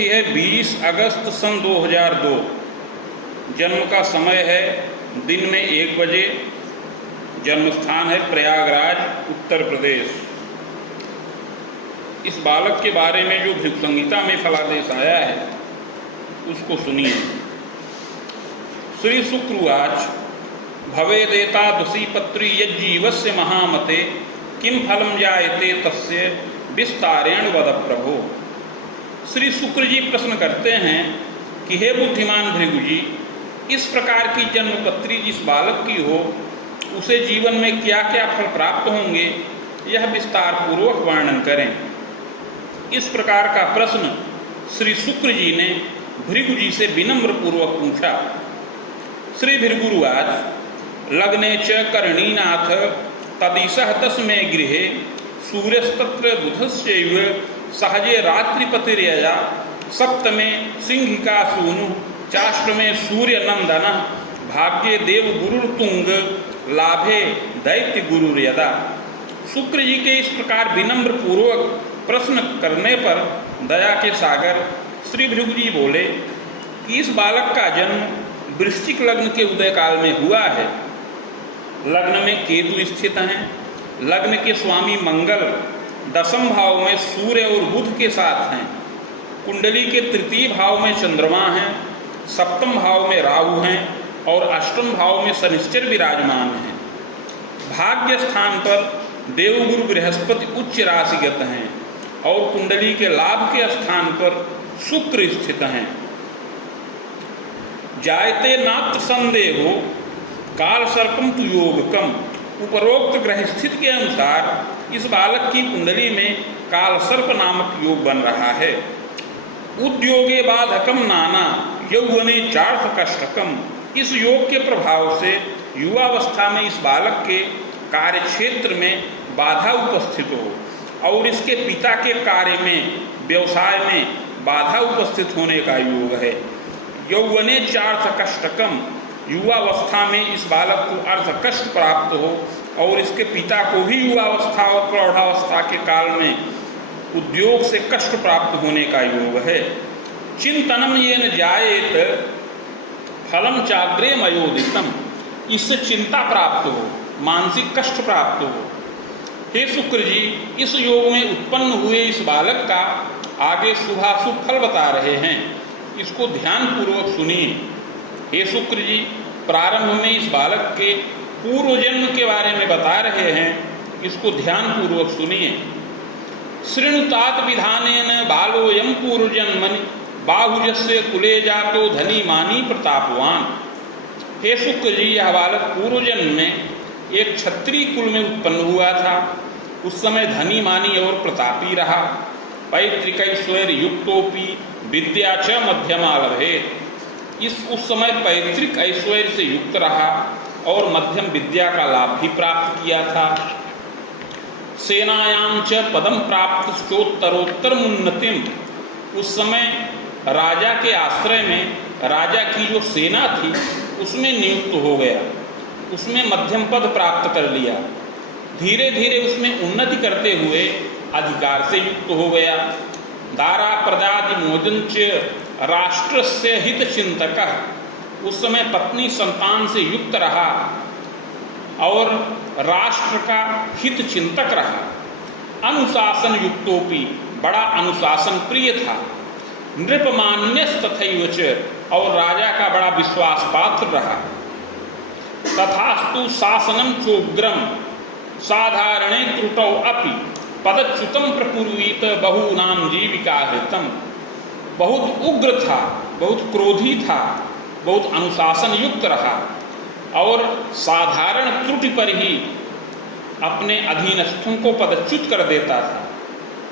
तिथि है 20 अगस्त सन 2002। जन्म का समय है दिन में 1 बजे। जन्म स्थान है प्रयागराज, उत्तर प्रदेश। इस बालक के बारे में जो भृगु संहिता में फलादेश आया है उसको सुनिए। श्री शुक्रवाच भवेदेतादृशी पत्री यज्जीवस्य महामते किम फलम जायते तस्य विस्तारेण वद प्रभो। श्री शुक्र जी प्रश्न करते हैं कि हे बुद्धिमान भृगु जी, इस प्रकार की जन्मपत्री जिस बालक की हो उसे जीवन में क्या क्या फल प्राप्त होंगे, यह विस्तार पूर्वक वर्णन करें। इस प्रकार का प्रश्न श्री शुक्र जी ने भृगु जी से विनम्र पूर्वक पूछा। श्री भृगुरुवाच लग्ने च करणीनाथ तदिशः तस्मै गृहे सूर्यस्तत्र बुधश्चैव सहजे रात्रिपतिर्यया सप्तमे सिंहिका सूनु चाष्टमे सूर्यनंदनः भाग्ये देव गुरुर्तुंग लाभे दैत्य गुरुर्यदा। शुक्र जी के इस प्रकार विनम्र पूर्वक प्रश्न करने पर दया के सागर श्री भृगु जी बोले कि इस बालक का जन्म वृश्चिक लग्न के उदय काल में हुआ है। लग्न में केतु स्थित हैं। लग्न के स्वामी मंगल दशम भाव में सूर्य और बुध के साथ हैं। कुंडली के तृतीय भाव में चंद्रमा हैं, सप्तम भाव में राहु हैं और अष्टम भाव में शनिश्चर विराजमान हैं। भाग्य स्थान पर देवगुरु बृहस्पति उच्च राशिगत हैं और कुंडली के लाभ के स्थान पर शुक्र स्थित हैं। जायते नात्र संदेहो काल सर्पम तु योगकम। उपरोक्त ग्रह स्थिति के अनुसार इस बालक की कुंडली में काल सर्प नामक योग बन रहा है। उद्योगे बाधकम नाना यौवने चार्थ कष्टकम। इस योग के प्रभाव से युवावस्था में इस बालक के कार्य क्षेत्र में बाधा उपस्थित हो और इसके पिता के कार्य में, व्यवसाय में बाधा उपस्थित होने का योग है। यौवने चार्थ कष्टकम। युवावस्था में इस बालक को अर्थ कष्ट प्राप्त हो और इसके पिता को भी युवावस्था और प्रौढ़ावस्था के काल में उद्योग से कष्ट प्राप्त होने का योग है। चिंतनम येन जायेत फलम चाग्रे मयोदितम। इससे चिंता प्राप्त हो, मानसिक कष्ट प्राप्त हो। हे शुक्र जी, इस योग में उत्पन्न हुए इस बालक का आगे शुभाशुभ फल बता रहे हैं, इसको ध्यान पूर्वक सुनिए। हे शुक्र जी, प्रारंभ में इस बालक के पूर्व जन्म के बारे में बता रहे हैं, इसको ध्यान पूर्वक सुनिए। शृणुतात विधानेन बालोयम पूर्वजन्मनि बाहुजस्य कुले जातो धनी मानी प्रतापवान। हे शुक्र जी, यह बालक पूर्व जन्म में एक क्षत्रिय कुल में उत्पन्न हुआ था। उस समय धनी मानी और प्रतापी रहा। पैतृक ऐश्वर्य युक्तोपि विद्या च मध्यमा लभेत। उस समय पैतृक ऐश्वर्य से युक्त रहा और मध्यम विद्या का लाभ भी प्राप्त किया था। सेनायां च पदम प्राप्त चोत्तरोत्तर उन्नतिम। उस समय राजा के आश्रय में राजा की जो सेना थी उसमें नियुक्त हो गया, उसमें मध्यम पद प्राप्त कर लिया। धीरे धीरे उसमें उन्नति करते हुए अधिकार से युक्त हो गया। दारा प्रदादि मोजंच राष्ट्रस्य हित चिंतक। उस समय पत्नी संतान से युक्त रहा और राष्ट्र का हित चिंतक रहा। अनुशासन युक्तोपि, बड़ा अनुशासन प्रिय था। नृपमान्यस तथैव च, और राजा का बड़ा विश्वास पात्र रहा। तथास्तु शासनम चोग्रम साधारणे त्रुटौ अपि पदच्युतम प्रकुर्वीत बहूनाम जीविका हितम। बहुत उग्र था, बहुत क्रोधी था, बहुत अनुशासन युक्त रहा और साधारण त्रुटि पर ही अपने अधीनस्थों को पदच्युत कर देता था।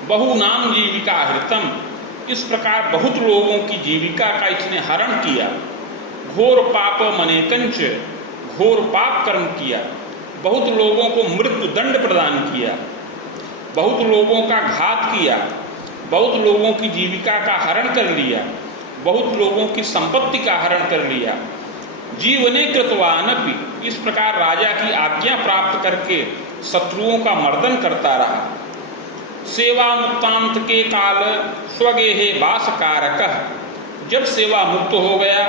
बहुनाम जीविका हृतम। इस प्रकार बहुत लोगों की जीविका का इसने हरण किया। घोर पाप मनेकंच, घोर पाप कर्म किया। बहुत लोगों को मृत्यु दंड प्रदान किया, बहुत लोगों का घात किया, बहुत लोगों की जीविका का हरण कर लिया, बहुत लोगों की संपत्ति का हरण कर लिया। जीवने कृतवानपि। इस प्रकार राजा की आज्ञा प्राप्त करके शत्रुओं का मर्दन करता रहा। सेवा मुक्तांत के काल स्वगेहे वास कारक। जब सेवा मुक्त हो गया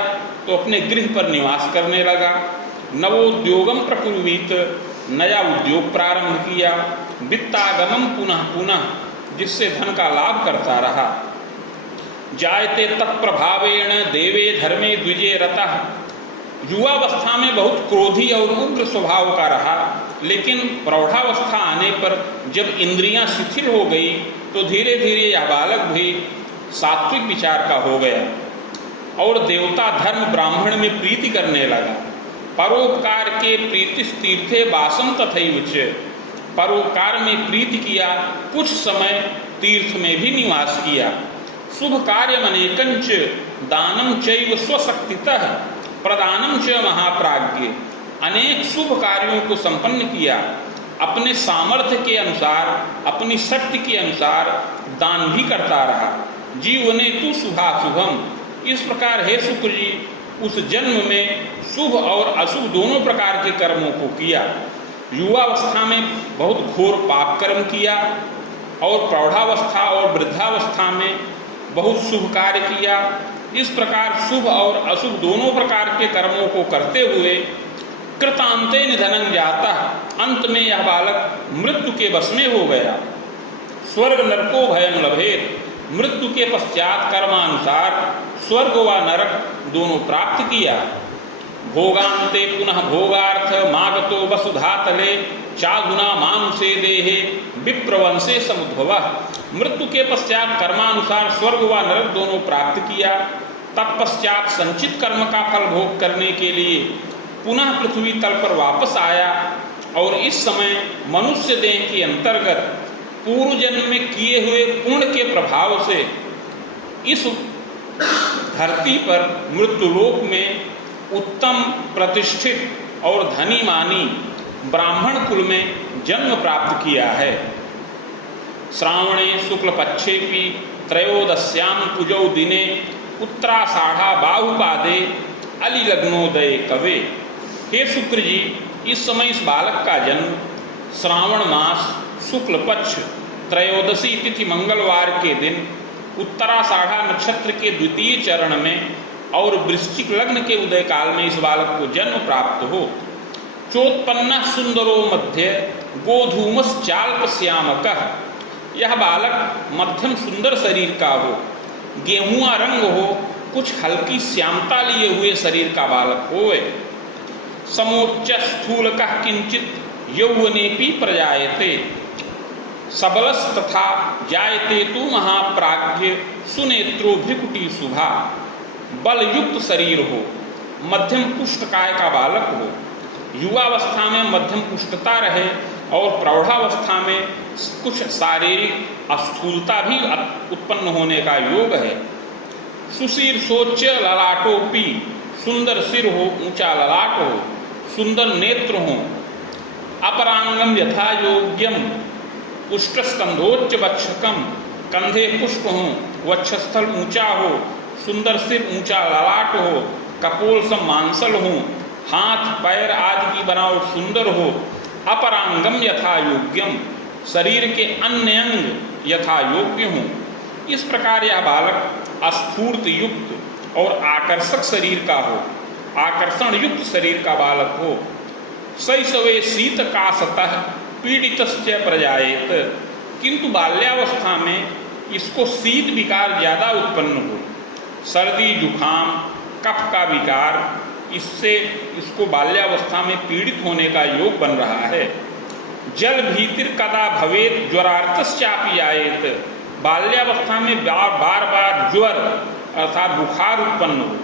तो अपने गृह पर निवास करने लगा। नवोद्योगम प्रकुर्वीत, नया उद्योग प्रारंभ किया। वित्तागमम पुनः पुनः, जिससे धन का लाभ करता रहा। जायते तत्प्रभावेण देवे धर्मे द्विजे रतः। युवावस्था में बहुत क्रोधी और उग्र स्वभाव का रहा, लेकिन प्रौढ़ावस्था आने पर जब इंद्रियां शिथिल हो गई तो धीरे धीरे यह बालक भी सात्विक विचार का हो गया और देवता धर्म ब्राह्मण में प्रीति करने लगा। परोपकार के प्रीति तीर्थे वासम तथैव च। परोपकार में प्रीति किया, कुछ समय तीर्थ में भी निवास किया। शुभ कार्य अनेकंच दानम चैव स्वशक्तितः प्रदानम च महाप्राज्ञ। अनेक शुभ कार्यों को संपन्न किया, अपने सामर्थ्य के अनुसार, अपनी शक्ति के अनुसार दान भी करता रहा। जीवने तु शुभाशुभम। इस प्रकार हे शुक्र जी, उस जन्म में शुभ और अशुभ दोनों प्रकार के कर्मों को किया। युवावस्था में बहुत घोर पाप कर्म किया और प्रौढ़ावस्था और वृद्धावस्था में बहुत शुभ कार्य किया। इस प्रकार शुभ और अशुभ दोनों प्रकार के कर्मों को करते हुए कृतांते निधनं जाता, अंत में यह बालक मृत्यु के वश में हो गया। स्वर्ग नरको भयं लभेत। मृत्यु के पश्चात कर्मानुसार स्वर्ग व नरक दोनों प्राप्त किया। भोगांते पुनः भोगार्थ मागतो वसुधातले चागुना मानुषे देहे विप्रवंशे समुद्भवः। मृत्यु के पश्चात कर्मानुसार स्वर्ग व नरक दोनों प्राप्त किया। तत्पश्चात संचित कर्म का फल भोग करने के लिए पुनः पृथ्वी तल पर वापस आया और इस समय मनुष्य देह के अंतर्गत पूर्व जन्म में किए हुए पुण्य के प्रभाव से इस धरती पर मृत्युलोक में उत्तम प्रतिष्ठित और धनी मानी ब्राह्मण कुल में जन्म प्राप्त किया है। श्रावणे शुक्ल पक्षेपि त्रयोदश्याम कुजौ दिने उत्तराषाढ़ा बाहुपादे अलिलग्नोदय कवे। हे शुक्र जी, इस समय इस बालक का जन्म श्रावण मास शुक्ल पक्ष त्रयोदशी तिथि मंगलवार के दिन उत्तराषाढ़ा नक्षत्र के द्वितीय चरण में और वृश्चिक लग्न के उदय काल में इस बालक को जन्म प्राप्त हो। चोत्पन्न सुंदरो मध्य गोधूमश्चाल्प श्यामकः। यह बालक मध्यम सुंदर शरीर का हो, गेहुआ रंग हो, कुछ हल्की श्यामता लिए हुए शरीर का बालक होए। समोच्च स्थूलकः किंचित यौवनेपि प्रजायते सबलस तथा जायते तु महाप्राज्ञ सुनेत्रो भ्रिकुटी शुभा। बलयुक्त शरीर हो, मध्यम पुष्टकाय का बालक हो, युवावस्था में मध्यम पुष्टता रहे और प्रौढ़ावस्था में कुछ शारीरिक स्थूलता भी उत्पन्न होने का योग है। सुशीर्षोच्च ललाटोपी। सुंदर सिर हो, ऊंचा ललाट हो, सुंदर नेत्र हो। अपरांगम यथा योग्यम पुष्टस्कंधोच्च वक्षकम। कंधे पुष्ट हो, वक्षस्थल ऊंचा हो, सुंदर सिर, ऊंचा ललाट हो, कपोल सम मांसल हो, हाथ पैर आदि की बनावट सुंदर हो। अपरांगम यथा योग्यम। शरीर के अन्य अंग यथा योग्य हों। इस प्रकार यह बालक स्फूर्त युक्त और आकर्षक शरीर का हो, आकर्षण युक्त शरीर का बालक हो। शैशवे शीत काशतः पीड़ितस्य प्रजायेत। किंतु बाल्यावस्था में इसको शीत विकार ज़्यादा उत्पन्न हो, सर्दी जुखाम कफ का विकार, इससे इसको बाल्यावस्था में पीड़ित होने का योग बन रहा है। जल भीतिर कदा भवेत ज्वरार्तश्चापि आयेत। बाल्यावस्था में बार बार ज्वर अर्थात बुखार उत्पन्न हो,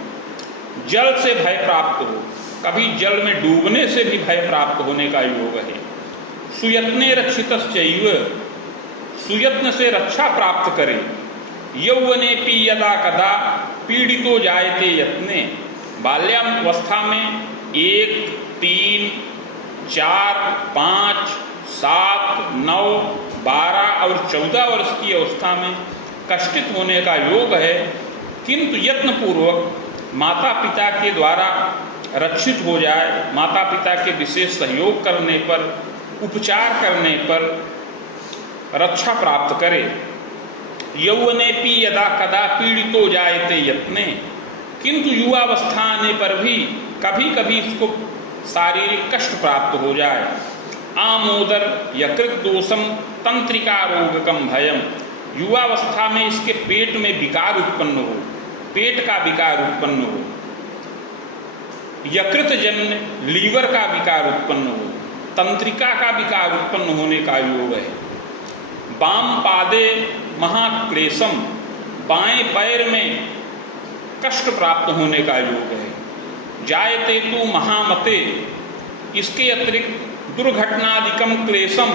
जल से भय प्राप्त हो, कभी जल में डूबने से भी भय प्राप्त होने का योग है। सुयत्ने रक्षितश्चैव। सुयत्न से रक्षा प्राप्त करे। यौवनेपि यदा कदा पीड़ितो जायते यत्ने। बाल्यावस्था में 1, 3, 4, 5, 7, 9, 12 और 14 वर्ष की अवस्था में कष्टित होने का योग है, किंतु यत्नपूर्वक माता पिता के द्वारा रक्षित हो जाए, माता पिता के विशेष सहयोग करने पर, उपचार करने पर रक्षा प्राप्त करे। यौवनेपि यदा कदा पीड़ितो जायते यत्ने, किंतु युवावस्था आने पर भी कभी कभी इसको शारीरिक कष्ट प्राप्त हो जाए। आमोदर यकृत दोषम तंत्रिका रोगकम भयम, युवावस्था में इसके पेट में विकार उत्पन्न हो, पेट का विकार उत्पन्न हो, यकृत जन्य लीवर का विकार उत्पन्न हो, तंत्रिका का विकार उत्पन्न होने का योग है। वाम पादे महाक्लेशम, बाएं पैर में कष्ट प्राप्त होने का योग है। जायते तु महामते, इसके अतिरिक्त दुर्घटनादिकम क्लेशम,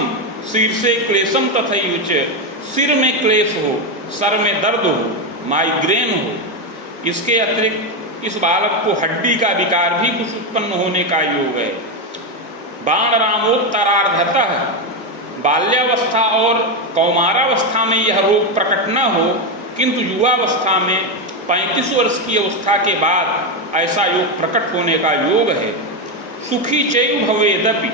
शीर्षे क्लेशम तथैव च, सिर में क्लेश हो, सर में दर्द हो, माइग्रेन हो। इसके अतिरिक्त इस बालक को हड्डी का विकार भी कुछ उत्पन्न होने का योग है। बाणरामोत्तरार्धतः, बाल्यावस्था और कौमारावस्था में यह रोग प्रकट न हो, किंतु युवावस्था में 35 वर्ष की अवस्था के बाद ऐसा योग प्रकट होने का योग है। सुखी चैव भवेदपि,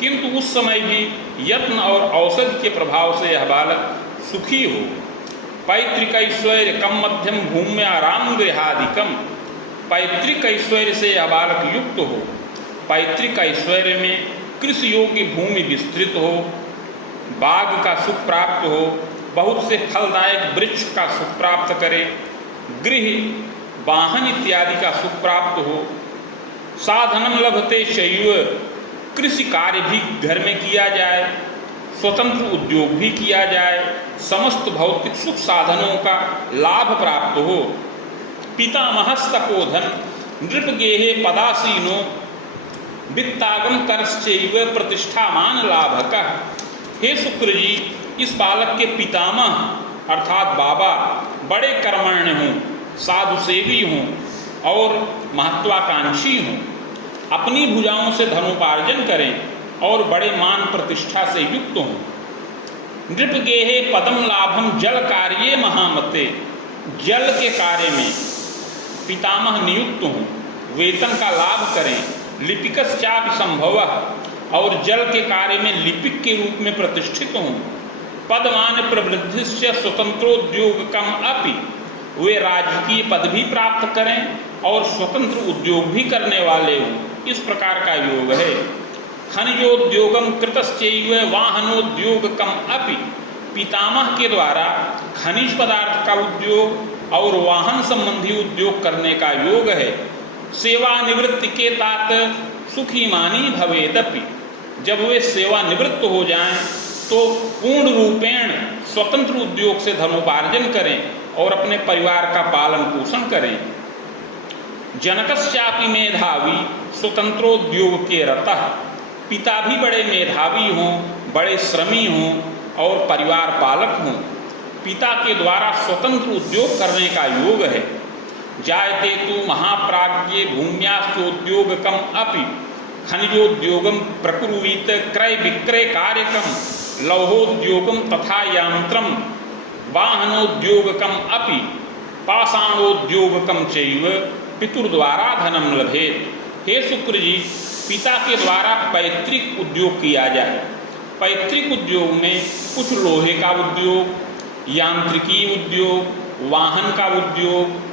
किंतु उस समय भी यत्न और औषधि के प्रभाव से यह बालक सुखी हो। पैतृक ऐश्वर्य कम मध्यम भूम्या राम गृहादिकम, पैतृक ऐश्वर्य से यह बालक युक्त हो। पैतृक ऐश्वर्य में कृषि योग्य भूमि विस्तृत हो, बाग का सुख प्राप्त हो, बहुत से फलदायक वृक्ष का सुख प्राप्त करे, गृह वाहन इत्यादि का सुख प्राप्त हो। साधनम लभते शैव, कृषि कार्य भी घर में किया जाए, स्वतंत्र उद्योग भी किया जाए, समस्त भौतिक सुख साधनों का लाभ प्राप्त हो। पितामहस्तपोधन नृपगेहे पदासीनो, वित्तागम करश्चैव प्रतिष्ठामान लाभकः। हे शुक्र जी, इस बालक के पितामह अर्थात बाबा बड़े कर्मण्य हों, साधु सेवी हों और महत्वाकांक्षी हों, अपनी भुजाओं से धनोपार्जन करें और बड़े मान प्रतिष्ठा से युक्त हों। नृपगेहे पदम लाभम जल कार्ये महामते, जल के कार्य में पितामह नियुक्त हों, वेतन का लाभ करें। लिपिकश्चापि संभवः, और जल के कार्य में लिपिक के रूप में प्रतिष्ठित हों। पदमान प्रवृद्धिश्च स्वतंत्रोद्योगकम अपि, वे राजकीय पद भी प्राप्त करें और स्वतंत्र उद्योग भी करने वाले हों। इस प्रकार का योग है। खनिजोद्योगम कृतश्चैव वाहनोद्योगकम अपि, पितामह के द्वारा खनिज पदार्थ का उद्योग और वाहन संबंधी उद्योग करने का योग है। सेवानिवृत्ति के तात सुखी मानी भवेदपि, जब वे सेवानिवृत्त हो जाएं तो पूर्ण रूपेण स्वतंत्र उद्योग से धनोपार्जन करें और अपने परिवार का पालन पोषण करें। जनकश्चापि मेधावी स्वतंत्रोद्योग के रतः, पिता भी बड़े मेधावी हों, बड़े श्रमी हों और परिवार पालक हों, पिता के द्वारा स्वतंत्र उद्योग करने का योग है। जायते तु महाप्राज्ञे भूम्यास्तोद्योगकम अपि, खनिजोद्योगम प्रकुर्वीत क्रय विक्रय कार्यकम, लौहोद्योगम तथा यांत्रम, वाहनोद्योगकम अपि, पाषाणोद्योगकम चैव पितुर्द्वारा धनम लभेत। हे शुक्र जी, पिता के द्वारा पैतृक उद्योग किया जाए। पैतृक उद्योग में कुछ लोहे का उद्योग, यांत्रिकी उद्योग, वाहन का उद्योग,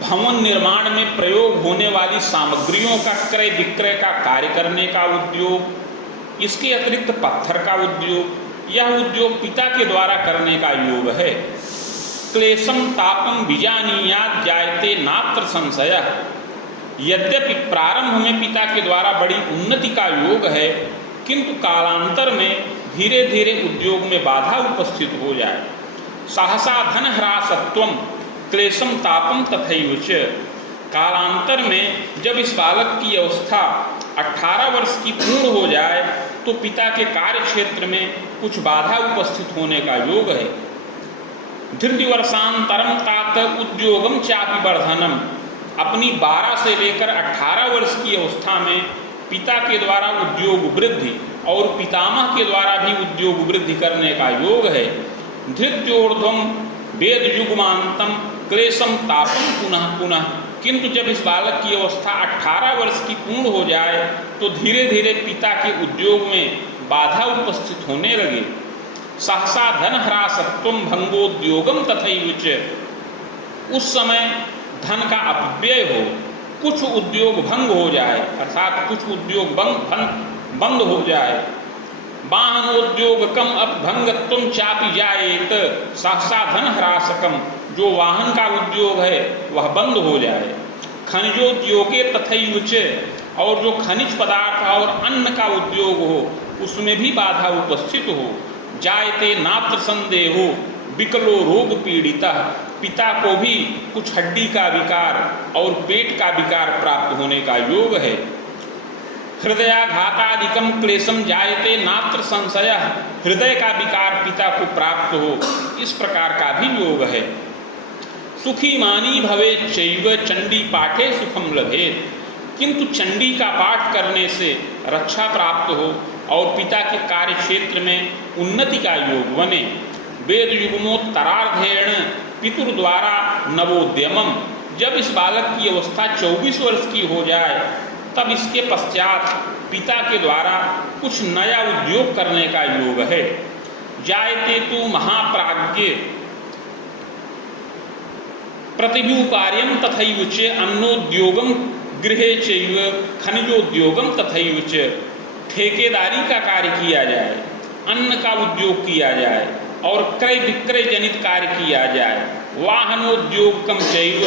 भवन निर्माण में प्रयोग होने वाली सामग्रियों का क्रय विक्रय का कार्य करने का उद्योग, इसके अतिरिक्त पत्थर का उद्योग, यह उद्योग पिता के द्वारा करने का योग है। क्लेशम तापम बीजानीयात जायते नात्र संशयः, यद्यपि प्रारंभ में पिता के द्वारा बड़ी उन्नति का योग है, किंतु कालांतर में धीरे धीरे उद्योग में बाधा उपस्थित हो जाए। सहसा धन ह्रासत्वम क्लेशम तापम तथैव च, कालांतर में जब इस बालक की अवस्था 18 वर्ष की पूर्ण हो जाए तो पिता के कार्य क्षेत्र में कुछ बाधा उपस्थित होने का योग है। धृति वर्षांतरम तात उद्योगम चापि वर्धनम, अपनी 12 से लेकर 18 वर्ष की अवस्था में पिता के द्वारा उद्योग वृद्धि और पितामह के द्वारा भी उद्योग वृद्धि करने का योग है। धृत्योर्ध्वम वेद युग्मांतम क्लेशम तापम पुनः पुनः, किंतु जब इस बालक की अवस्था 18 वर्ष की पूर्ण हो जाए तो धीरे धीरे पिता के उद्योग में बाधा उपस्थित होने लगे। सहसा धन ह्रासत्वम भंगोद्योगम तथैव च, उस समय धन का अपव्यय हो, कुछ उद्योग भंग हो जाए, अर्थात कुछ उद्योग बंद हो जाए। वाहनोद्योगकम अपभंगत्वम चापि जायेत सहसा धन ह्रासकम, जो वाहन का उद्योग है वह बंद हो जाए। खनिजोद्योगे तथैव च, और जो खनिज पदार्थ और अन्न का उद्योग हो उसमें भी बाधा उपस्थित हो। जायते नात्र संदेहो विकलो रोग पीड़िता, पिता को भी कुछ हड्डी का विकार और पेट का विकार प्राप्त होने का योग है। हृदयाघातादिकम क्लेशम जायते नात्र संशय, हृदय का विकार पिता को प्राप्त हो, इस प्रकार का भी योग है। सुखी मानी भवे चैव चंडी पाठे सुखम लभेत, किंतु चंडी का पाठ करने से रक्षा प्राप्त हो और पिता के कार्य क्षेत्र में उन्नति का योग बने। वेद युग्मोत्तरार्धेण पितुर द्वारा नवोद्यमम, जब इस बालक की अवस्था 24 वर्ष की हो जाए तब इसके पश्चात पिता के द्वारा कुछ नया उद्योग करने का योग है। जायते तु महाप्राज्ञ प्रतिभूकार्यम तथैव च अन्नोद्योगम गृहे चैव खनिजोद्योगम तथैव च, ठेकेदारी का कार्य किया जाए, अन्न का उद्योग किया जाए और क्रय विक्रय जनित कार्य किया जाए। वाहनोद्योगकम चैव,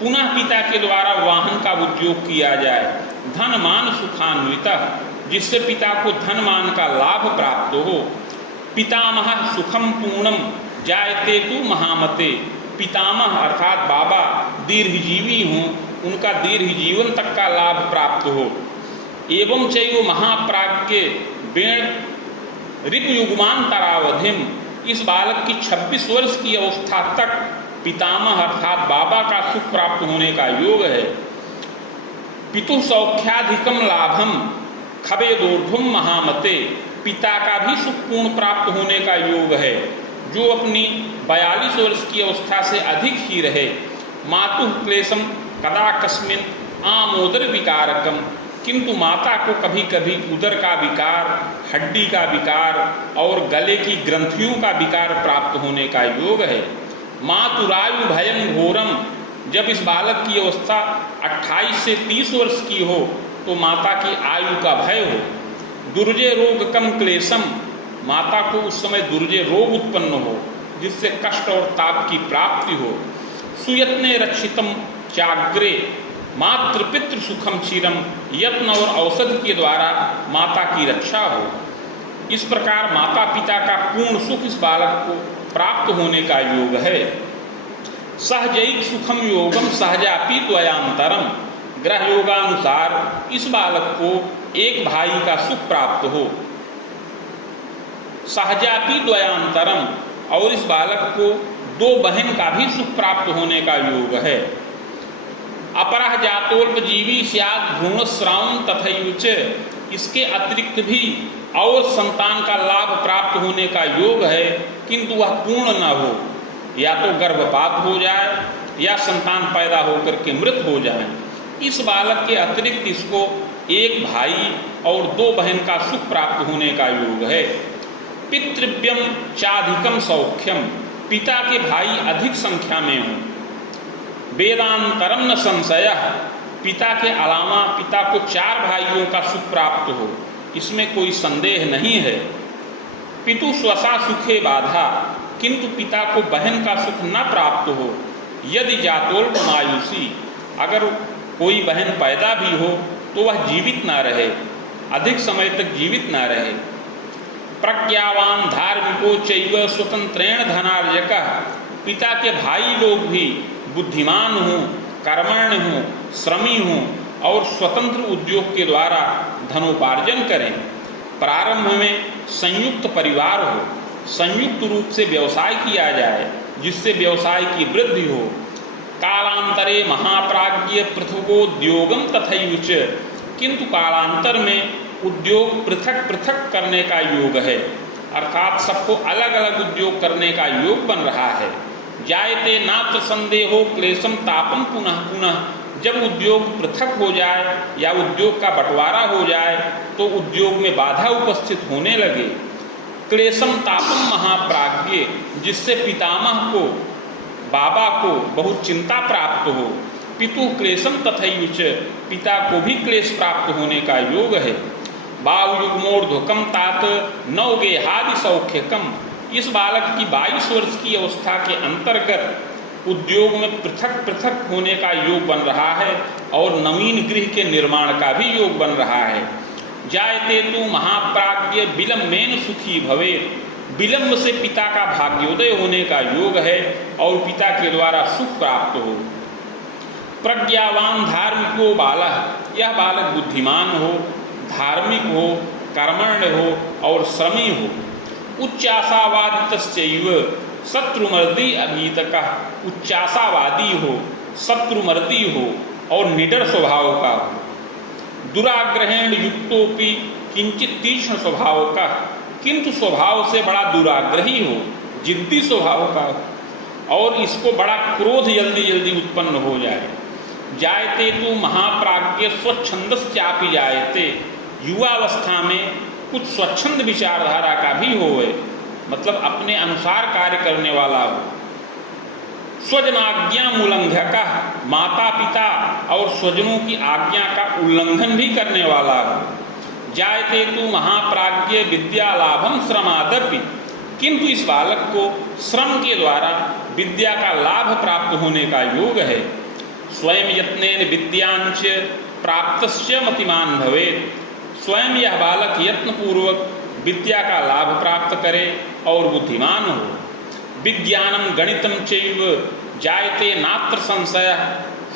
पुनः पिता के द्वारा वाहन का उद्योग किया जाए। धनमान सुखान्विता, जिससे पिता को धनमान का लाभ प्राप्त हो। पितामह सुखम पूर्णम जायते तु महामते, पितामह अर्थात बाबा दीर्घजीवी हों, उनका दीर्घ जीवन तक का लाभ प्राप्त हो। एवं चैव महाप्राज्ञ वेण ऋतुयुग्मांतरावधिम, इस बालक की 26 वर्ष की अवस्था तक पितामह अर्थात बाबा का सुख प्राप्त होने का योग है। पितु सौख्याधिकम लाभम खबेदोर्धुम महामते, पिता का भी सुख पूर्ण प्राप्त होने का योग है, जो अपनी 42 वर्ष की अवस्था से अधिक ही रहे। मातुः क्लेशम कदा कस्मिन आमोदर विकारकम, किंतु माता को कभी कभी उदर का विकार, हड्डी का विकार और गले की ग्रंथियों का विकार प्राप्त होने का योग है। मातुरायु भयं घोरम, जब इस बालक की अवस्था 28 से 30 वर्ष की हो तो माता की आयु का भय हो। दुर्जय रोग कम क्लेशम, माता को उस समय दुर्जय रोग उत्पन्न हो जिससे कष्ट और ताप की प्राप्ति हो। सुयत्ने रक्षितम चाग्रे मातृपितृ सुखम चिरम, यत्न और औषधि के द्वारा माता की रक्षा हो। इस प्रकार माता पिता का पूर्ण सुख इस बालक को प्राप्त होने का योग है। सहजैक सुखम योगम सहजापि द्वयांतरम, ग्रह योगानुसार इस बालक को एक भाई का सुख प्राप्त हो। सहजापि द्वयांतरम, और इस बालक को 2 बहन का भी सुख प्राप्त होने का योग है। अपरः जातोल्पजीवी स्यात् भ्रूणस्रावं तथैव च, इसके अतिरिक्त भी और संतान का लाभ प्राप्त होने का योग है, किंतु वह पूर्ण न हो, या तो गर्भपात हो जाए या संतान पैदा होकर के मृत हो जाए। इस बालक के अतिरिक्त इसको एक भाई और 2 बहन का सुख प्राप्त होने का योग है। पितृव्यम चाधिकम सौख्यम, पिता के भाई अधिक संख्या में हों। वेदांतरम न संशय, पिता के अलावा पिता को 4 भाइयों का सुख प्राप्त हो, इसमें कोई संदेह नहीं है। पितु स्वसा सुखे बाधा, किंतु पिता को बहन का सुख न प्राप्त हो। यदि जातोल्पमायुषी, अगर कोई बहन पैदा भी हो तो वह जीवित न रहे, अधिक समय तक जीवित न रहे। प्रज्ञावान धार्मिको चैव स्वतंत्रेण धनार्जकः, पिता के भाई लोग भी बुद्धिमान हों, कर्मण्य हों, श्रमी हों और स्वतंत्र उद्योग के द्वारा धनोपार्जन करें। प्रारंभ में संयुक्त परिवार हो, संयुक्त रूप से व्यवसाय किया जाए जिससे व्यवसाय की वृद्धि हो। कालांतरे महाप्राज्ञ पृथकोद्योगम तथैव च, किंतु कालांतर में उद्योग पृथक पृथक करने का योग है, अर्थात सबको अलग अलग उद्योग करने का योग बन रहा है। जायते नात्र संदेहो क्लेशम तापम पुनः पुनः, जब उद्योग पृथक हो जाए या उद्योग का बंटवारा हो जाए तो उद्योग में बाधा उपस्थित होने लगे। क्लेशम तापम महाप्राज्ञ, जिससे पितामह को, बाबा को बहुत चिंता प्राप्त हो। पितु क्लेशम तथैव च, पिता को भी क्लेश प्राप्त होने का योग है। बाहुयुग्मोर्ध्वकम तात नवगेहादि सौख्यकम, इस बालक की 22 वर्ष की अवस्था के अंतर्गत उद्योग में पृथक पृथक होने का योग बन रहा है और नवीन गृह के निर्माण का भी योग बन रहा है। जायते तु महाप्राज्ञ विलंबेन सुखी भवेत्, विलंब से पिता का भाग्योदय होने का योग है और पिता के द्वारा सुख प्राप्त हो। प्रज्ञावान धार्मिको बालः, यह बालक बुद्धिमान हो, धार्मिक हो, कर्मण्य हो और श्रमी हो। उच्चासावादितश्चैव शत्रुमर्दी अभीतकः, उच्चासावादी हो, शत्रुमर्दी हो और निडर स्वभाव का हो। दुराग्रहेण युक्तोपि किंचित तीक्ष्ण स्वभाव का, किंतु स्वभाव से बड़ा दुराग्रही हो, जिद्दी स्वभाव का हो और इसको बड़ा क्रोध जल्दी जल्दी उत्पन्न हो जाए। जायते तु महाप्राज्ञ स्वच्छंदश्चापि जायते, युवावस्था में कुछ स्वच्छंद विचारधारा का भी होवे, मतलब अपने अनुसार कार्य करने वाला हो। स्वजनाज्ञा उल्लंघक, माता पिता और स्वजनों की आज्ञा का उल्लंघन भी करने वाला हो। जायते तु महाप्राज्ञ विद्या लाभम श्रमादपि, किंतु इस बालक को श्रम के द्वारा विद्या का लाभ प्राप्त होने का योग है। स्वयं यत्नेन विद्यांच प्राप्तस्य मतिमान भवेत्, स्वयं यह बालक यत्नपूर्वक विद्या का लाभ प्राप्त करे और बुद्धिमान हो। विज्ञानम गणितम चैव जायते नात्र संशयः,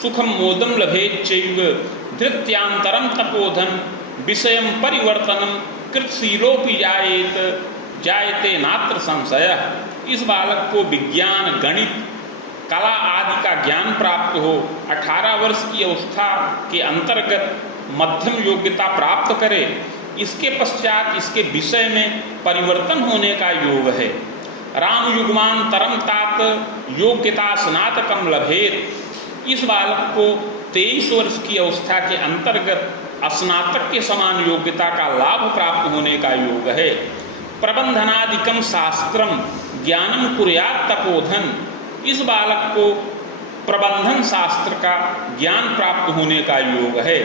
सुखम मोदम लभेत् चैव धृत्यांतरम तपोधन, विषयम परिवर्तनम कृतशीलोपि जायेत जायते नात्र संशयः। इस बालक को विज्ञान, गणित, कला आदि का ज्ञान प्राप्त हो, 18 वर्ष की अवस्था के अंतर्गत मध्यम योग्यता प्राप्त करे, इसके पश्चात इसके विषय में परिवर्तन होने का योग है। राम युग्मांतरम तात योग्यता स्नातकम लभेत, इस बालक को 23 वर्ष की अवस्था के अंतर्गत स्नातक के समान योग्यता का लाभ प्राप्त होने का योग है। प्रबंधनादिकम शास्त्रम ज्ञानम कुर्यात् तपोधन, इस बालक को प्रबंधन शास्त्र का ज्ञान प्राप्त होने का योग है।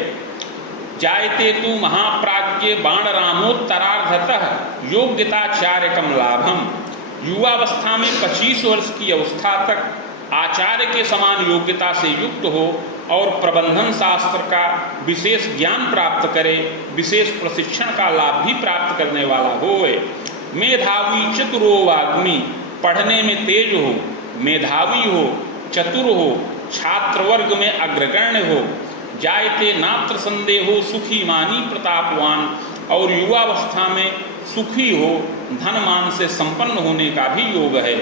जायते तु महाप्राज्ञ बाणरामोत्तरार्धतः योग्यताचार्यकम लाभम, युवावस्था में 25 वर्ष की अवस्था तक आचार्य के समान योग्यता से युक्त हो और प्रबंधन शास्त्र का विशेष ज्ञान प्राप्त करे, विशेष प्रशिक्षण का लाभ भी प्राप्त करने वाला होए। मेधावी चतुरो वाग्मी, पढ़ने में तेज हो, मेधावी हो, चतुर हो, छात्र वर्ग में अग्रगण्य हो। जायते नात्र संदेहो सुखी मानी प्रतापवान, और युवावस्था में सुखी हो, धनमान से संपन्न होने का भी योग है।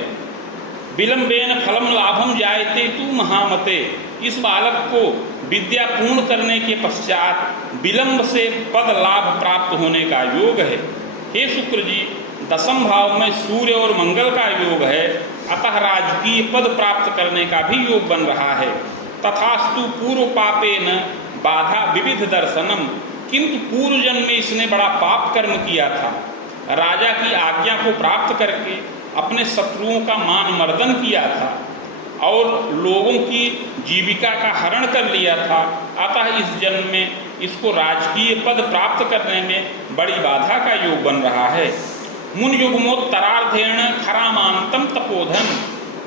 विलंबेन फलम लाभम जायते तु महामते, इस बालक को विद्या पूर्ण करने के पश्चात विलंब से पद लाभ प्राप्त होने का योग है। हे शुक्र जी, 10वें भाव में सूर्य और मंगल का योग है, अतः राजकीय पद प्राप्त करने का भी योग बन रहा है। तथास्तु पूर्व पापेन बाधा विविध दर्शनम, किंतु पूर्व जन्म में इसने बड़ा पाप कर्म किया था, राजा की आज्ञा को प्राप्त करके अपने शत्रुओं का मान मर्दन किया था और लोगों की जीविका का हरण कर लिया था। अतः इस जन्म में इसको राजकीय पद प्राप्त करने में बड़ी बाधा का योग बन रहा है। मुन युग्मोत्तरार्धेण खरामांतम तपोधन,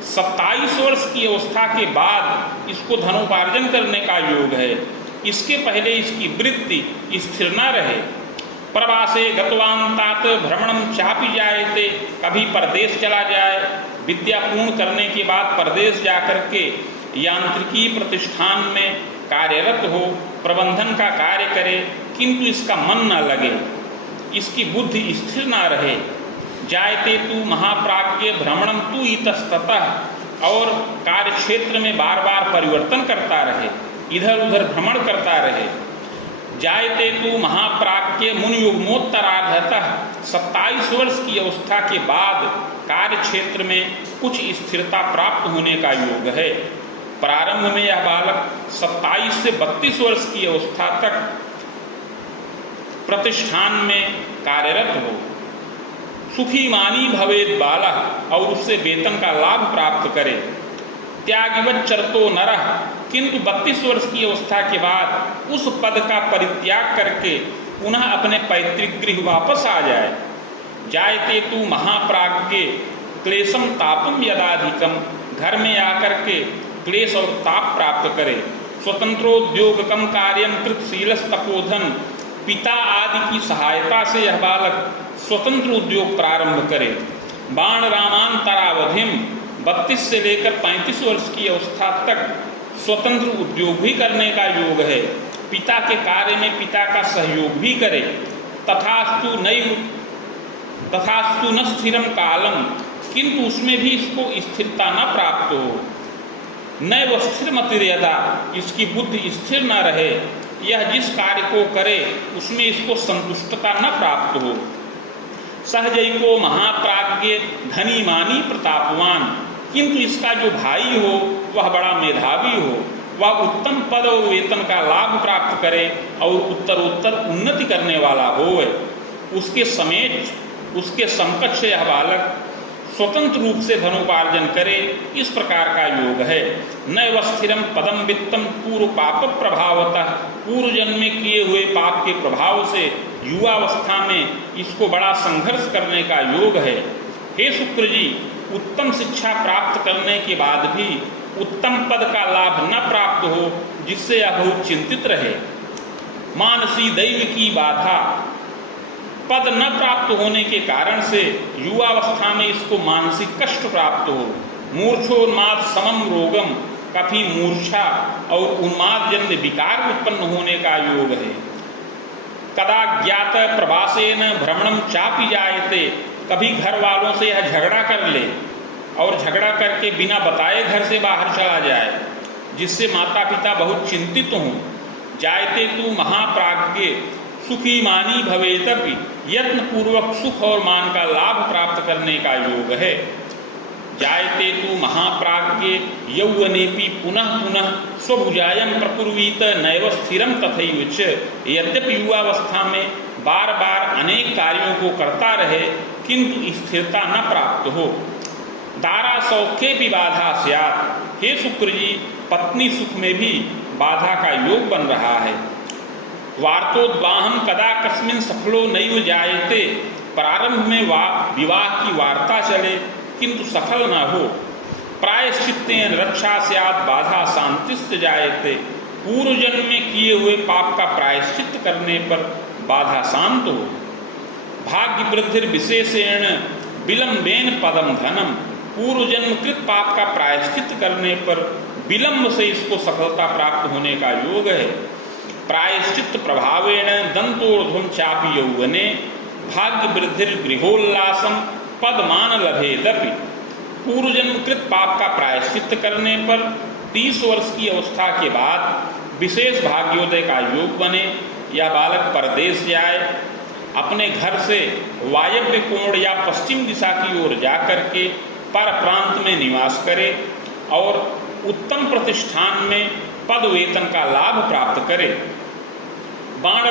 27 वर्ष की अवस्था के बाद इसको धनोपार्जन करने का योग है। इसके पहले इसकी वृत्ति स्थिर न रहे। प्रवासे गतवान्तात भ्रमणम चापि जायते, कभी परदेश चला जाए, विद्या पूर्ण करने के बाद परदेश जाकर के यांत्रिकी प्रतिष्ठान में कार्यरत हो, प्रबंधन का कार्य करे, किंतु इसका मन न लगे, इसकी बुद्धि स्थिर न रहे। जायते तु महाप्राज्ञ भ्रमणम तु इतस्ततः, और कार्य क्षेत्र में बार बार परिवर्तन करता रहे, इधर उधर भ्रमण करता रहे। जायते तु महाप्राज्ञ मुन युग्मोत्तरार्धतः, 27 वर्ष की अवस्था के बाद कार्य क्षेत्र में कुछ स्थिरता प्राप्त होने का योग है। प्रारंभ में यह बालक 27 से 32 वर्ष की अवस्था तक प्रतिष्ठान में कार्यरत हो, सुखी मानी भवेद बालः, और उससे वेतन का लाभ प्राप्त करे। त्यागिवत चरतो नरः, किंतु 32 वर्ष की अवस्था के बाद उस पद का परित्याग करके पुनः अपने पैतृक गृह वापस आ जाए। जायते तु महाप्राज्ञे क्लेशम तापम यदाधिकम, घर में आकर के क्लेश और ताप प्राप्त करे। स्वतंत्रोद्योगकम कार्यम कृतशीलस तपोधन, पिता आदि की सहायता से यह बालक स्वतंत्र उद्योग प्रारंभ करे। बाण रामांतरावधिम, 32 से लेकर 35 वर्ष की अवस्था तक स्वतंत्र उद्योग भी करने का योग है। पिता के कार्य में पिता का सहयोग भी करे। तथास्तु न स्थिरम कालम, किंतु उसमें भी इसको स्थिरता न प्राप्त हो। नैव स्थिरमतिर्यदा, इसकी बुद्धि स्थिर न रहे। यह जिस कार्य को करे उसमें इसको संतुष्टता न प्राप्त हो। सहजैको महाप्राज्ञ धनी मानी प्रतापवान, किंतु इसका जो भाई हो वह बड़ा मेधावी हो, वह उत्तम पद और वेतन का लाभ प्राप्त करे और उत्तरोत्तर उन्नति करने वाला हो। उसके समकक्ष यह बालक स्वतंत्र रूप से धनोपार्जन करे, इस प्रकार का योग है। नैव स्थिरम पदम वित्तम पूर्व पाप प्रभावतः, पूर्व जन्म में किए हुए पाप के प्रभाव से युवावस्था में इसको बड़ा संघर्ष करने का योग है। हे शुक्र जी, उत्तम शिक्षा प्राप्त करने के बाद भी उत्तम पद का लाभ न प्राप्त हो, जिससे यह बहुत चिंतित रहे। मानसी दैव की बाधा, पद न प्राप्त होने के कारण से युवावस्था में इसको मानसिक कष्ट प्राप्त हो। मूर्छोन्माद समम रोगम, कभी मूर्छा और उन्माद जन्य विकार उत्पन्न होने का योग है। कदा ज्ञात प्रवासेन भ्रमणम चापि जायते, कभी घर वालों से यह झगड़ा कर ले और झगड़ा करके बिना बताए घर से बाहर चला जाए, जिससे माता पिता बहुत चिंतित हों। जायते तु महाप्राज्ञे सुखी मानी भवेतपि, यत्न पूर्वक सुख और मान का लाभ प्राप्त करने का योग है। जायते तु महाप्राज्ञे यौवनेपि पुनः पुनः स्वभुजायं प्रकुर्वीत नैव स्थिरम तथैव च, यद्यपि युवावस्था में बार बार अनेक कार्यों को करता रहे किंतु स्थिरता न प्राप्त हो। दारा सौख्ये भी बाधा स्यात्, हे शुक्र जी, पत्नी सुख में भी बाधा का योग बन रहा है। वार्तोद्वाहम कदा कस्मिन सफलो नैव जायते, प्रारंभ में विवाह की वार्ता चले किंतु सफल न हो। प्रायश्चित्तेन रक्षा स्यात् बाधा शांतिश्च जायते, पूर्व जन्म में किए हुए पाप का प्रायश्चित करने पर बाधा शांत हो। भाग्य वृद्धिर विशेषेण विलंबेन पदम धनम, पूर्व जन्म कृत पाप का प्रायश्चित करने पर विलंब से इसको सफलता प्राप्त होने का योग है। प्रायश्चित प्रभावेण दंतोर्ध्वं चापि यौवने, भाग्य वृद्धिर गृहोल्लासम पदमान लभेदपि, पूर्व जन्म कृत पाप का प्रायश्चित करने पर 30 वर्ष की अवस्था के बाद विशेष भाग्योदय का योग बने। या बालक परदेश जाए, अपने घर से वायव्य कोण या पश्चिम दिशा की ओर जाकर के पर प्रांत में निवास करे और उत्तम प्रतिष्ठान में पद वेतन का लाभ प्राप्त करे। बाण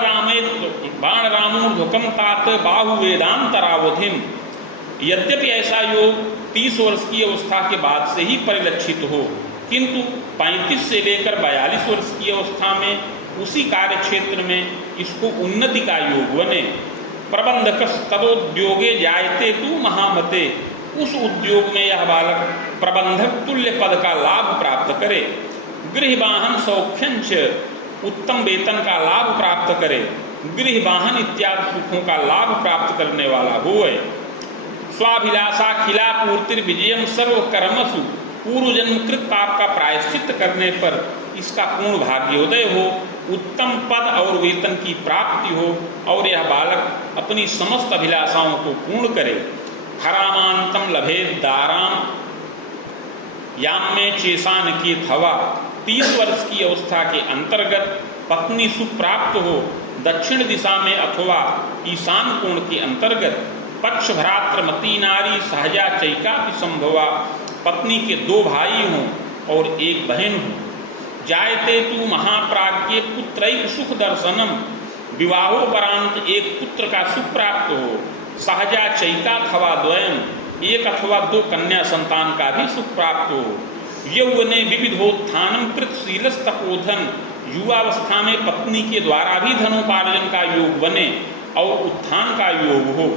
रामोर्ध्वकम तात बाहु वेदांतरावधिम, यद्यपि ऐसा योग 30 वर्ष की अवस्था के बाद से ही परिलक्षित हो, किंतु 35 से लेकर 42 वर्ष की अवस्था में उसी कार्य क्षेत्र में इसको उन्नति का योग बने। प्रबंधक तदोद्योगे जायते तु महामते, उस उद्योग में यह बालक प्रबंधक तुल्य पद का लाभ प्राप्त करे। गृहवाहन सौख्यंच, उत्तम वेतन का लाभ प्राप्त करे। गृहवाहन इत्यादि सुखों का लाभ प्राप्त करने वाला होए। स्वाभिलाषा खिला पूर्तिर विजयम सर्व कर्मसु, पूर्व जन्म कृत पाप का प्रायश्चित करने पर इसका पूर्ण भाग्योदय हो, उत्तम पद और वेतन की प्राप्ति हो और यह बालक अपनी समस्त अभिलाषाओं को पूर्ण करे। खरामांतम लभेद दाराम याम्य चेसान की थवा, 30 वर्ष की अवस्था के अंतर्गत पत्नी सुख प्राप्त हो, दक्षिण दिशा में अथवा ईशान कोण के अंतर्गत। पक्ष भ्रातृमती नारी सहजा चैका की संभवा, पत्नी के 2 भाई हों और 1 बहन हो। जायते तु महाप्राज्ञे पुत्रैक सुख दर्शनम, विवाहोपरांत एक पुत्र का सुख प्राप्त हो। सहजा चैकाथवा द्वयम, एक अथवा दो कन्या संतान का भी सुख प्राप्त हो। यौवने विविधोत्थानम कृतशीलस्तपोधन, युवावस्था में पत्नी के द्वारा भी धनोपार्जन का योग बने और उत्थान का योग हो।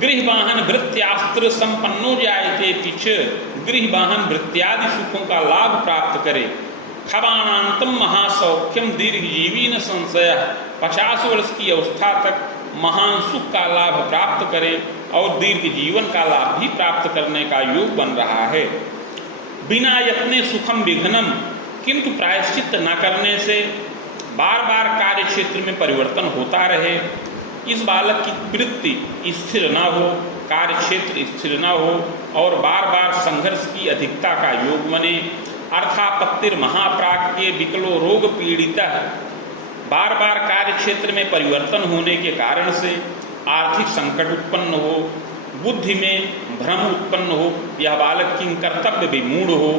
गृहवाहन वृत्यास्त्र संपन्नो जायते पिछ, गृहवाहन वृत्यादि सुखों का लाभ प्राप्त करे। खबाणांतम महासौख्यम दीर्घजीवी न संशय, 50 वर्ष की अवस्था तक महान सुख का लाभ प्राप्त करे और दीर्घ जीवन का लाभ भी प्राप्त करने का योग बन रहा है। बिना यत्ने सुखम विघ्नम, किंतु प्रायश्चित न करने से बार बार कार्य क्षेत्र में परिवर्तन होता रहे, इस बालक की वृत्ति स्थिर न हो, कार्य क्षेत्र स्थिर न हो और बार बार संघर्ष की अधिकता का योग बने। अर्थापत्तिर महाप्राज्ञ विकलो रोग पीड़िता, बार बार कार्य क्षेत्र में परिवर्तन होने के कारण से आर्थिक संकट उत्पन्न हो, बुद्धि में भ्रम उत्पन्न हो, यह बालक किंग कर्तव्य विमूढ़ हो,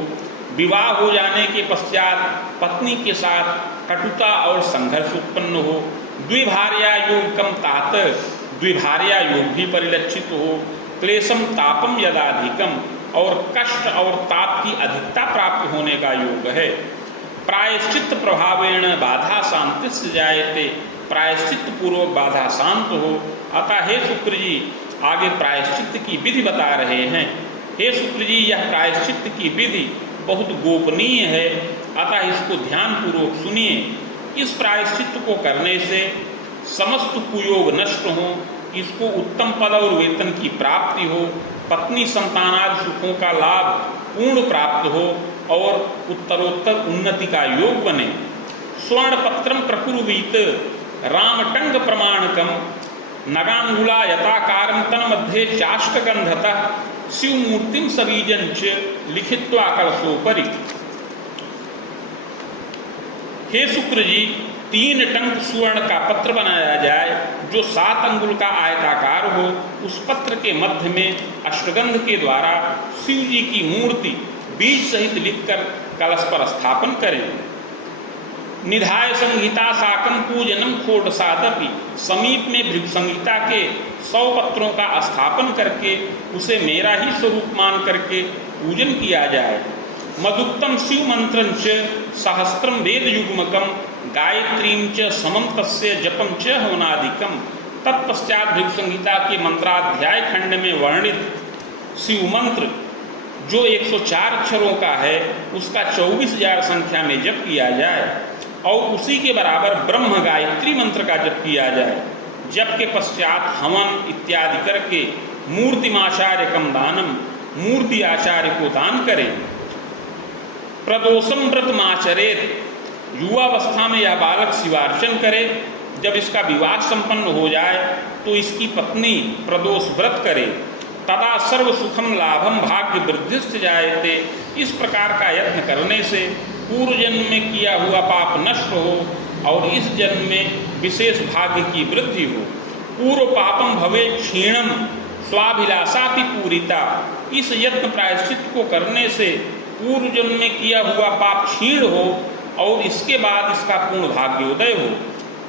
विवाह हो जाने के पश्चात पत्नी के साथ कटुता और संघर्ष उत्पन्न हो, द्विभार्या योग कम तात, द्विभार्या योग भी परिलक्षित हो, क्लेशम तापम यदाधिकम, और कष्ट और ताप की अधिकता प्राप्त होने का योग है। प्रायश्चित प्रभावेण बाधा शांतिस्य जायते, प्रायश्चित पूर्वक बाधा शांत हो। अतः हे शुक्र जी आगे प्रायश्चित की विधि बता रहे हैं। हे शुक्र जी, यह प्रायश्चित की विधि बहुत गोपनीय है, अतः इसको ध्यानपूर्वक सुनिए। इस प्रायश्चित को करने से समस्त कुयोग नष्ट हो, इसको उत्तम पद और वेतन की प्राप्ति हो, पत्नी संतानादि सुखों का लाभ पूर्ण प्राप्त हो और उत्तरोत्तर उन्नति का योग बने। स्वर्ण पत्रम प्रकुरुवीत रामटंग प्रमाणकम, नगांगुला यथाकारम तन मध्य चाष्टगंधतः शिवमूर्तिम सबीजंच लिखित्वा कलशोपरि। हे शुक्र जी, 3 टंक सुवर्ण का पत्र बनाया जाए जो 7 अंगुल का आयताकार हो। उस पत्र के मध्य में अष्टगंध के द्वारा शिव जी की मूर्ति बीज सहित लिखकर कलश पर स्थापन करें। निधाय संहिता साकम पूजनम खोट सादपि, समीप में भृगु संहिता के 100 पत्रों का स्थापन करके उसे मेरा ही स्वरूप मान करके पूजन किया जाए। मदुक्तम शिव मंत्रं च सहस्त्रम वेद युग्मकम, गायत्रीं च समम तस्य जपम च हवनादिकम। तत्पश्चात भृगु संहिता के मंत्राध्याय खंड में वर्णित शिव मंत्र जो 104 अक्षरों का है, उसका 24,000 संख्या में जप किया जाए और उसी के बराबर ब्रह्म गायत्री मंत्र का जप किया जाए। जप के पश्चात हवन इत्यादि करके मूर्तिमाचार्य कम दानम, मूर्ति आचार्य को दान करें। प्रदोषम व्रत माचरेत, युवावस्था में यह बालक शिवार्चन करे। जब इसका विवाह संपन्न हो जाए तो इसकी पत्नी प्रदोष व्रत करे। तदा सर्व सुखम लाभम भाग्य वृद्धिश्च जायते, इस प्रकार का यत्न करने से पूर्व जन्म में किया हुआ पाप नष्ट हो और इस जन्म में विशेष भाग्य की वृद्धि हो। पूर्व पापम भवे क्षीणम स्वाभिलाषापि पूरिता, इस यत्न प्रायश्चित को करने से पूर्व जन्म में किया हुआ पाप क्षीण हो और इसके बाद इसका पूर्ण भाग्योदय हो।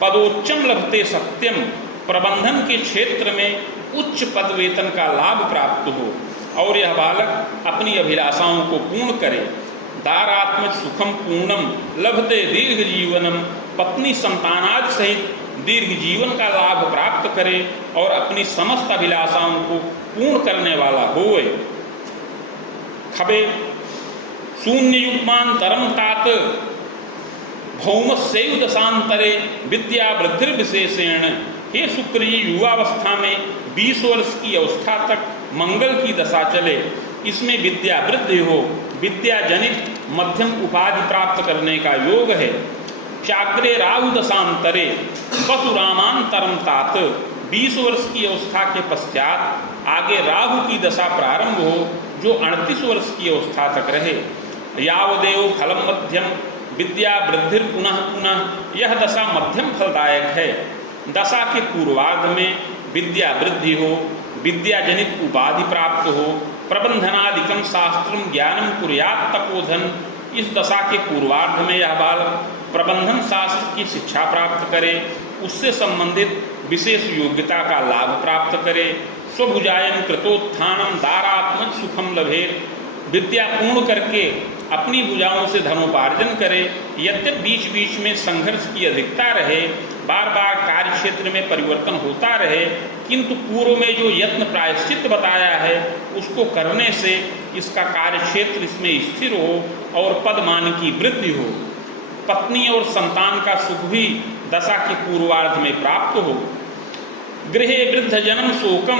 पदोच्चम लभते सत्यम, प्रबंधन के क्षेत्र में उच्च पद वेतन का लाभ प्राप्त हो और यह बालक अपनी अभिलाषाओं को पूर्ण करे। दारात्मक सुखम पूर्णम लभते दीर्घ जीवनम, पत्नी संतानादि सहित दीर्घ जीवन का लाभ प्राप्त करे और अपनी समस्त अभिलाषाओं को पूर्ण करने वाला होए। खबे शून्य युग्मांतरम तात भौमस्यैव दशांतरे विद्या वृद्धिर्विशेषेण। हे शुक्र जी, युवावस्था में 20 वर्ष की अवस्था तक मंगल की दशा चले, इसमें विद्या वृद्धि हो, विद्या जनित मध्यम उपाधि प्राप्त करने का योग है। चाग्रे राहु दशांतरे वसुरामांतरम तात, 20 वर्ष की अवस्था के पश्चात आगे राहु की दशा प्रारंभ हो जो 38 वर्ष की अवस्था तक रहे। यावदेव फलम मध्यम विद्या वृद्धि पुनः पुनः, यह दशा मध्यम फलदायक है। दशा के पूर्वार्ध में विद्या वृद्धि हो, विद्या जनित उपाधि प्राप्त हो, प्रबंधनादिकम शास्त्रम ज्ञानम कुर्यात् तपोधन, इस दशा के पूर्वार्ध में यह बालक प्रबंधन शास्त्र की शिक्षा प्राप्त करे, उससे संबंधित विशेष योग्यता का लाभ प्राप्त करे। स्वभुजायन कृतोत्थानम दारात्मज सुखम लभेत, विद्या पूर्ण करके अपनी भुजाओं से धनोपार्जन करे। यद्यप बीच बीच में संघर्ष की अधिकता रहे, बार बार कार्य क्षेत्र में परिवर्तन होता रहे, किंतु पूर्व में जो यत्न प्रायश्चित बताया है उसको करने से इसका कार्य क्षेत्र इसमें स्थिर हो और पदमान की वृद्धि हो। पत्नी और संतान का सुख भी दशा के पूर्वार्ध में प्राप्त हो। गृहे वृद्ध जन्म शोकम,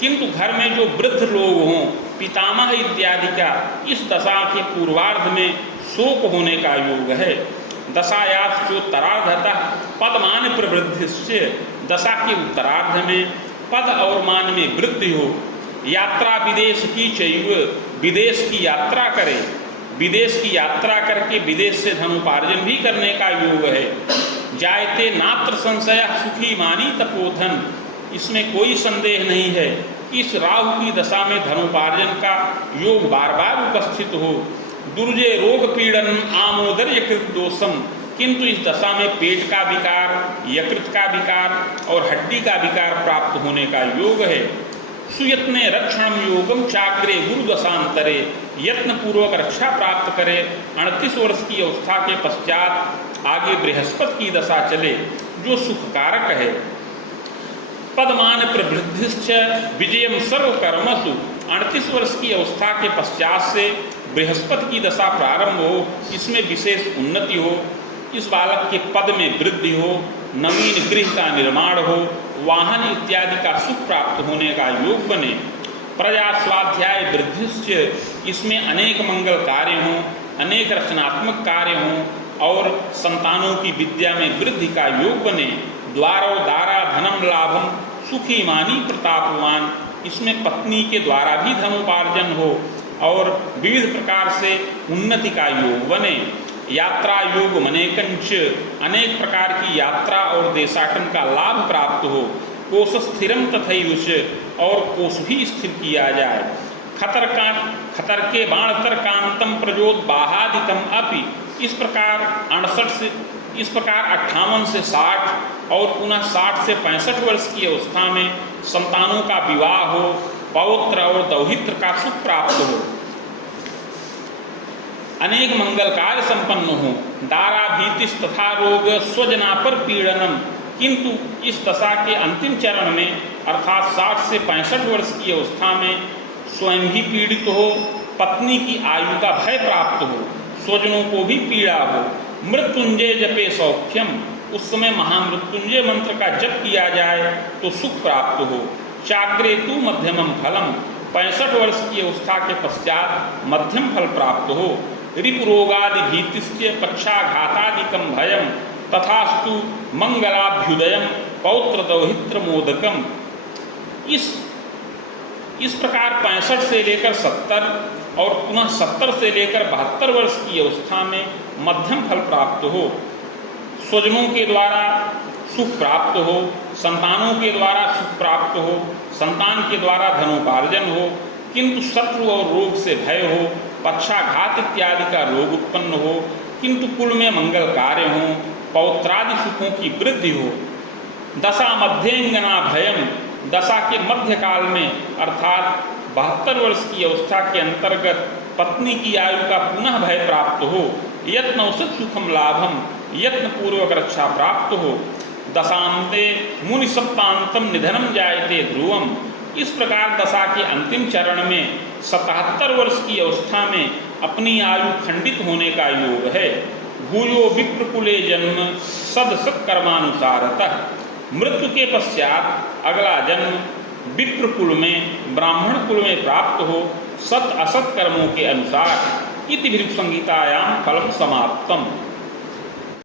किंतु घर में जो वृद्ध लोग हों, पितामह इत्यादि का इस दशा के पूर्वार्ध में शोक होने का योग है। दशायाश्चोत्तरार्धतः पदमान प्रवृद्धिश्च, दशा के उत्तरार्ध में पद और मान में वृद्धि हो। यात्रा विदेश की चैव, विदेश की यात्रा करे, विदेश की यात्रा करके विदेश से धनोपार्जन भी करने का योग है। जायते नात्र संशय सुखी मानी तपोधन, इसमें कोई संदेह नहीं है कि इस राहु की दशा में धनोपार्जन का योग बार बार उपस्थित हो। दुर्जय रोग पीड़न आमोदर यकृत दोषम, किंतु इस दशा में पेट का विकार, यकृत का विकार और हड्डी का विकार प्राप्त होने का योग है। सुयत्ने रक्षण योगम चाग्रे गुरु दशांतरे, यत्न पूर्वक रक्षा प्राप्त करे। 38 वर्ष की अवस्था के पश्चात आगे बृहस्पति की दशा चले जो सुखकारक है। पदमान प्रवृद्धिश्च विजयम सर्वकर्मसु, 38 वर्ष की अवस्था के पश्चात से बृहस्पति की दशा प्रारंभ हो, इसमें विशेष उन्नति हो, इस बालक के पद में वृद्धि हो, नवीन गृह का निर्माण हो, वाहन इत्यादि का सुख प्राप्त होने का योग बने। प्रजा स्वाध्याय वृद्धिश्च, इसमें अनेक मंगल कार्य हों, अनेक रचनात्मक कार्य हों और संतानों की विद्या में वृद्धि का योग बने। द्वारो दारा धनम लाभम सुखी मानी प्रतापवान, इसमें पत्नी के द्वारा भी धनोपार्जन हो और विविध प्रकार से उन्नति का योग बने। यात्रा योग मनेकंच, अनेक प्रकार की यात्रा और देशाटन का लाभ प्राप्त हो। कोश स्थिरम तथैवच, और कोश भी स्थिर किया जाए। खतर के बाणतर कांतम प्रजोत बाहादिकम अपि, इस प्रकार 58 से 60 और पुनः 60 से 65 वर्ष की अवस्था में संतानों का विवाह हो, पौत्र और दौहित्र का सुख प्राप्त हो, अनेक मंगल कार्य संपन्न हो। दारा भीतिस तथा रोग स्वजना पर पीड़नम, किंतु इस दशा के अंतिम चरण में अर्थात 60 से 65 वर्ष की अवस्था में स्वयं भी पीड़ित हो, पत्नी की आयु का भय प्राप्त हो, स्वजनों को भी पीड़ा हो। मृत्युंजय जपे सौख्यम, उस समय महामृत्युंजय मंत्र का जप किया जाए तो सुख प्राप्त हो। चाग्रे तु मध्यमम फलम, 65 वर्ष की अवस्था के पश्चात मध्यम फल प्राप्त हो। रिपुरोगादि भीतिश्च पक्षाघातादिकम भयम तथास्तु मंगलाभ्युदयम पौत्र दौहित्र मोदकम, इस प्रकार 65 से लेकर 70 और पुनः 70 से लेकर 72 वर्ष की अवस्था में मध्यम फल प्राप्त हो। स्वजनों के द्वारा सुख प्राप्त हो, संतानों के द्वारा सुख प्राप्त हो, संतान के द्वारा धनोपार्जन हो, किंतु शत्रु और रोग से भय हो, पक्षाघात इत्यादि का रोग उत्पन्न हो, किंतु कुल में मंगल कार्य हो, पौत्रादि सुखों की वृद्धि हो। दशा मध्येंगना भयम, दशा के मध्यकाल में अर्थात 72 वर्ष की अवस्था के अंतर्गत पत्नी की आयु का पुनः भय प्राप्त हो। यत्न औसत सुखम लाभम, यत्न पूर्वक रक्षा प्राप्त हो। दशांते मुनि सप्तांतम निधनम जायते ध्रुवम, इस प्रकार दशा के अंतिम चरण में 77 वर्ष की अवस्था में अपनी आयु खंडित होने का योग है। भूयो विप्रकुले जन्म सद सत्कर्मानुसारतः, मृत्यु के पश्चात अगला जन्म विप्रकुल में ब्राह्मण कुल में प्राप्त हो सत असत कर्मों के अनुसार। इति भृगु संहितायां फलम समाप्तम।